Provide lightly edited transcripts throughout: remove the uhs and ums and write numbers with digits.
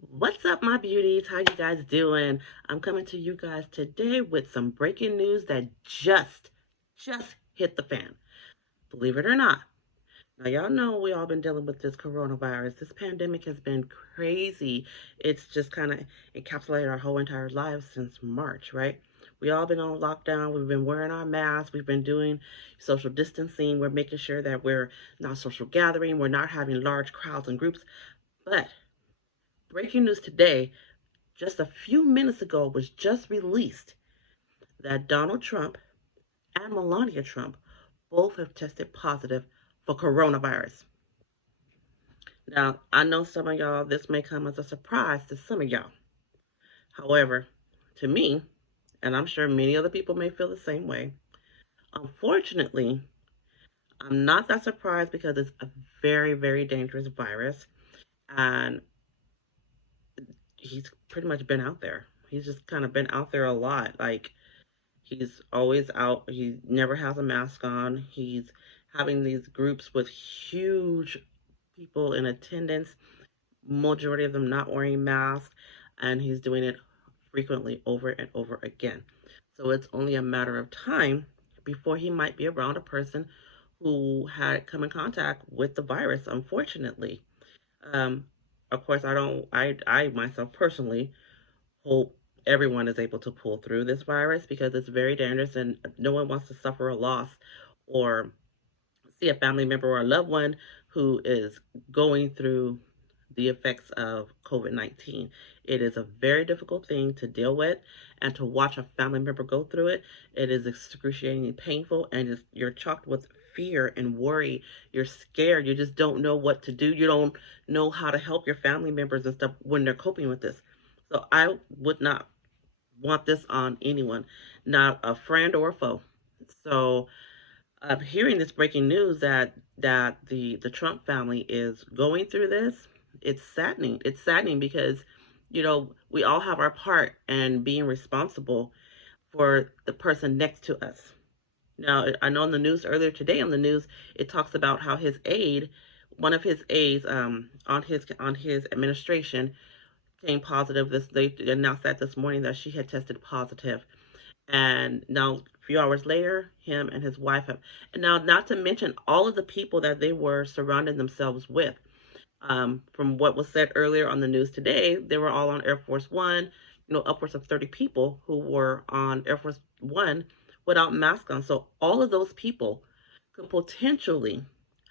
What's up, my beauties? How you guys doing? I'm coming to you guys today with some breaking news that just hit the fan. Believe it or not. Now, y'all know we all been dealing with this coronavirus. This pandemic has been crazy. It's just kind of encapsulated our whole entire lives since March, right? We all been on lockdown. We've been wearing our masks. We've been doing social distancing. We're making sure that we're not social gathering. We're not having large crowds and groups. But breaking news today, just a few minutes ago, was just released that Donald Trump and Melania Trump both have tested positive for coronavirus. Now, I know some of y'all, this may come as a surprise to some of y'all. However, to me, and I'm sure many other people may feel the same way, unfortunately, I'm not that surprised because it's a very dangerous virus. And he's pretty much been out there. He's just kind of been out there a lot. Like, he's always out. He never has a mask on. He's having these groups with huge people in attendance, majority of them not wearing masks, and he's doing it frequently over and over again. So it's only a matter of time before he might be around a person who had come in contact with the virus, unfortunately. Um, of course, I myself personally hope everyone is able to pull through this virus because it's very dangerous and no one wants to suffer a loss or see a family member or a loved one who is going through the effects of COVID-19. It is a very difficult thing to deal with, and to watch a family member go through it, it is excruciatingly painful, and you're chocked with fear and worry. You're scared. You just don't know what to do. You don't know how to help your family members and stuff when they're coping with this. So I would not want this on anyone, not a friend or a foe. So hearing this breaking news that the Trump family is going through this, it's saddening. It's saddening because, we all have our part in being responsible for the person next to us. Now, I know in the news earlier today on the news, it talks about how his aide, one of his aides, on his administration came positive. They announced that this morning that she had tested positive, and now a few hours later, him and his wife have, and now not to mention all of the people that they were surrounding themselves with. From what was said earlier on the news today, they were all on Air Force One. Upwards of 30 people who were on Air Force One without masks on. So all of those people could potentially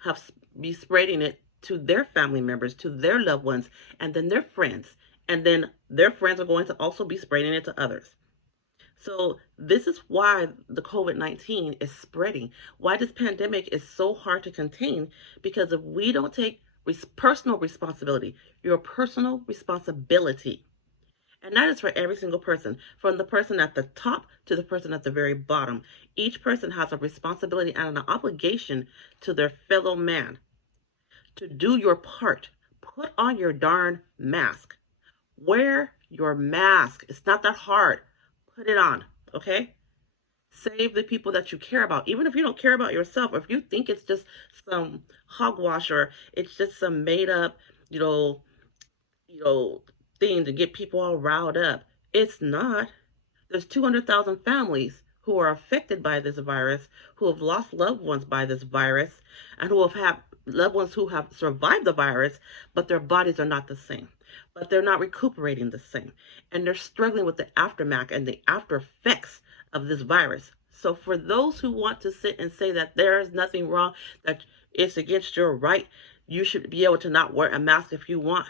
have be spreading it to their family members, to their loved ones, and then their friends, and then their friends are going to also be spreading it to others. So this is why the COVID-19 is spreading. Why this pandemic is so hard to contain, because if we don't take personal responsibility, your personal responsibility, and that is for every single person, from the person at the top to the person at the very bottom. Each person has a responsibility and an obligation to their fellow man to do your part. Put on your darn mask. Wear your mask. It's not that hard. Put it on, okay? Save the people that you care about. Even if you don't care about yourself, if you think it's just some hogwash or it's just some made up, you know, you know, thing to get people all riled up, it's not. There's 200,000 families who are affected by this virus, who have lost loved ones by this virus, and who have had loved ones who have survived the virus, but their bodies are not the same. But they're not recuperating the same. And they're struggling with the aftermath and the after effects of this virus. So for those who want to sit and say that there is nothing wrong, that it's against your right, you should be able to not wear a mask if you want,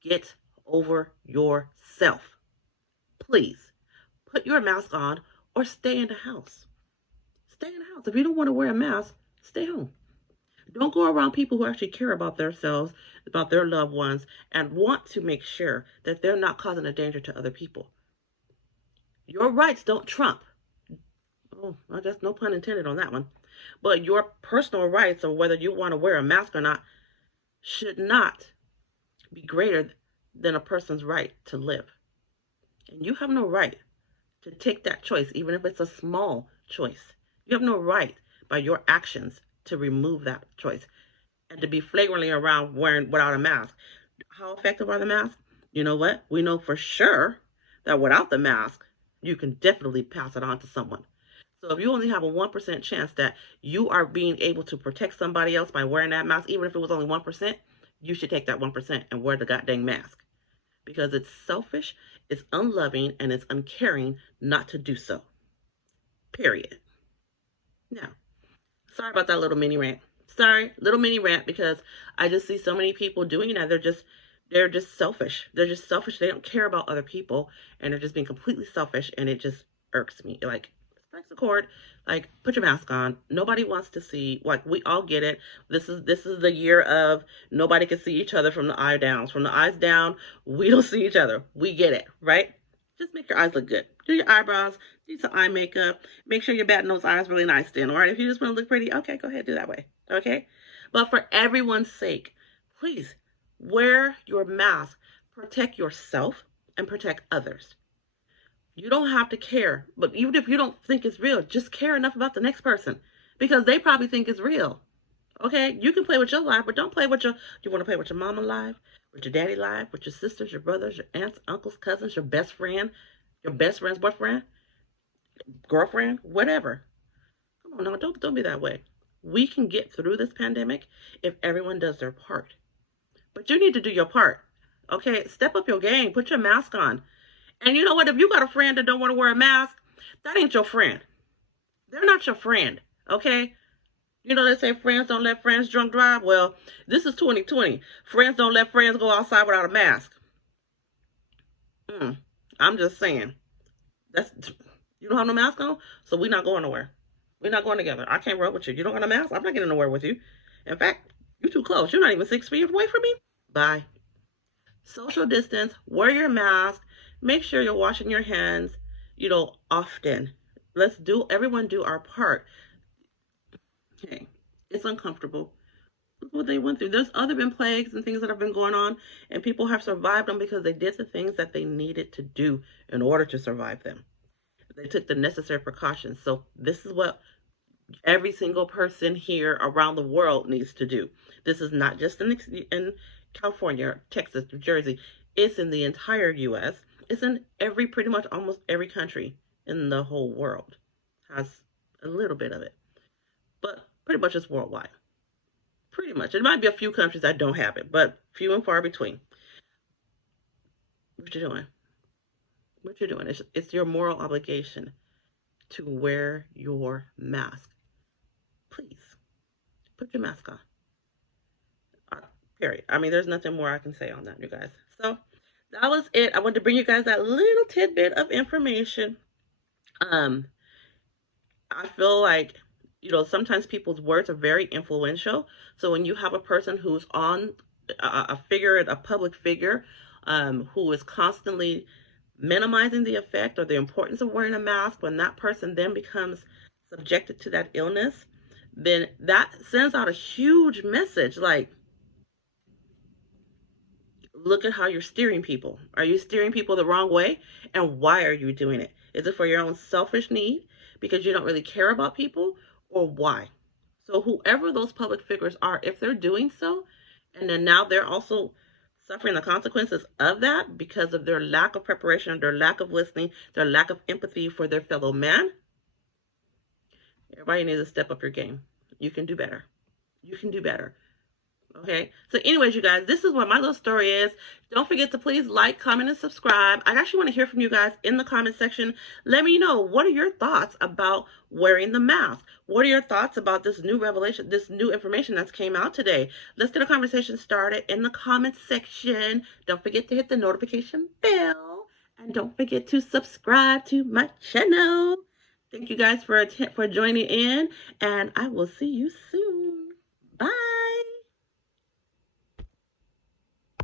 get over yourself. Please put your mask on or stay in the house. Stay in the house. If you don't want to wear a mask, stay home. Don't go around people who actually care about themselves, about their loved ones, and want to make sure that they're not causing a danger to other people. Your rights don't trump. Oh, I guess no pun intended on that one. But your personal rights of whether you want to wear a mask or not should not be greater than a person's right to live. And you have no right to take that choice, even if it's a small choice. You have no right by your actions to remove that choice and to be flagrantly around wearing without a mask. How effective are the masks? You know what? We know for sure that without the mask, you can definitely pass it on to someone. So if you only have a 1% chance that you are being able to protect somebody else by wearing that mask, even if it was only 1%, you should take that 1% and wear the goddamn mask. Because it's selfish, it's unloving, and it's uncaring not to do so. Period. Now, sorry about that little mini rant. Sorry, little mini rant because I just see so many people doing that. They're just selfish. They're just selfish. They don't care about other people and they're just being completely selfish and it just irks me. Like strikes a chord. Like put your mask on. Nobody wants to see. Like we all get it. This is the year of nobody can see each other from the eye down. From the eyes down, we don't see each other. We get it, right? Just make your eyes look good. Do your eyebrows, do some eye makeup. Make sure you're batting those eyes really nice then, all right? If you just want to look pretty, okay, go ahead, do that way, okay? But for everyone's sake, please wear your mask. Protect yourself and protect others. You don't have to care, but even if you don't think it's real, just care enough about the next person because they probably think it's real. Okay, you can play with your life, but don't play with your. You want to play with your mama life, with your daddy life, with your sisters, your brothers, your aunts, uncles, cousins, your best friend's boyfriend, girlfriend, whatever. Come on, no, don't be that way. We can get through this pandemic if everyone does their part. But you need to do your part. Okay, step up your game. Put your mask on. And you know what? If you got a friend that don't want to wear a mask, that ain't your friend. They're not your friend. Okay, you know, they say friends don't let friends drunk drive. Well, this is 2020. Friends don't let friends go outside without a mask. I'm just saying. That's you don't have no mask on, so we're not going nowhere. We're not going together. I can't rub with you. You don't got a mask. I'm not getting nowhere with you. In fact, you're too close. You're not even 6 feet away from me. Bye. Social distance. Wear your mask. Make sure you're washing your hands. Often. Everyone do our part. Okay, it's uncomfortable. Look what they went through. There's other been plagues and things that have been going on, and people have survived them because they did the things that they needed to do in order to survive them. They took the necessary precautions. So this is what every single person here around the world needs to do. This is not just in California, Texas, New Jersey. It's in the entire U.S. It's in pretty much almost every country in the whole world has a little bit of it, but pretty much it's worldwide. Pretty much. It might be a few countries that don't have it, but few and far between. What you doing? What you're doing? It's your moral obligation to wear your mask. Please put your mask on. Period. I mean, there's nothing more I can say on that, you guys. So that was it. I wanted to bring you guys that little tidbit of information. I feel like sometimes people's words are very influential. So when you have a person who's on a public figure, who is constantly minimizing the effect or the importance of wearing a mask, when that person then becomes subjected to that illness, then that sends out a huge message like, look at how you're steering people. Are you steering people the wrong way? And why are you doing it? Is it for your own selfish need because you don't really care about people, or why? So whoever those public figures are, if they're doing so, and then now they're also suffering the consequences of that because of their lack of preparation, their lack of listening, their lack of empathy for their fellow man, everybody needs to step up your game. You can do better. You can do better. Okay, so anyways, you guys, this is what my little story is. Don't forget to please like, comment, and subscribe. I actually want to hear from you guys in the comment section. Let me know, what are your thoughts about wearing the mask? What are your thoughts about this new revelation, this new information that's came out today? Let's get a conversation started in the comment section. Don't forget to hit the notification bell, and don't forget to subscribe to my channel. Thank you guys for joining in, and I will see you soon. Bye.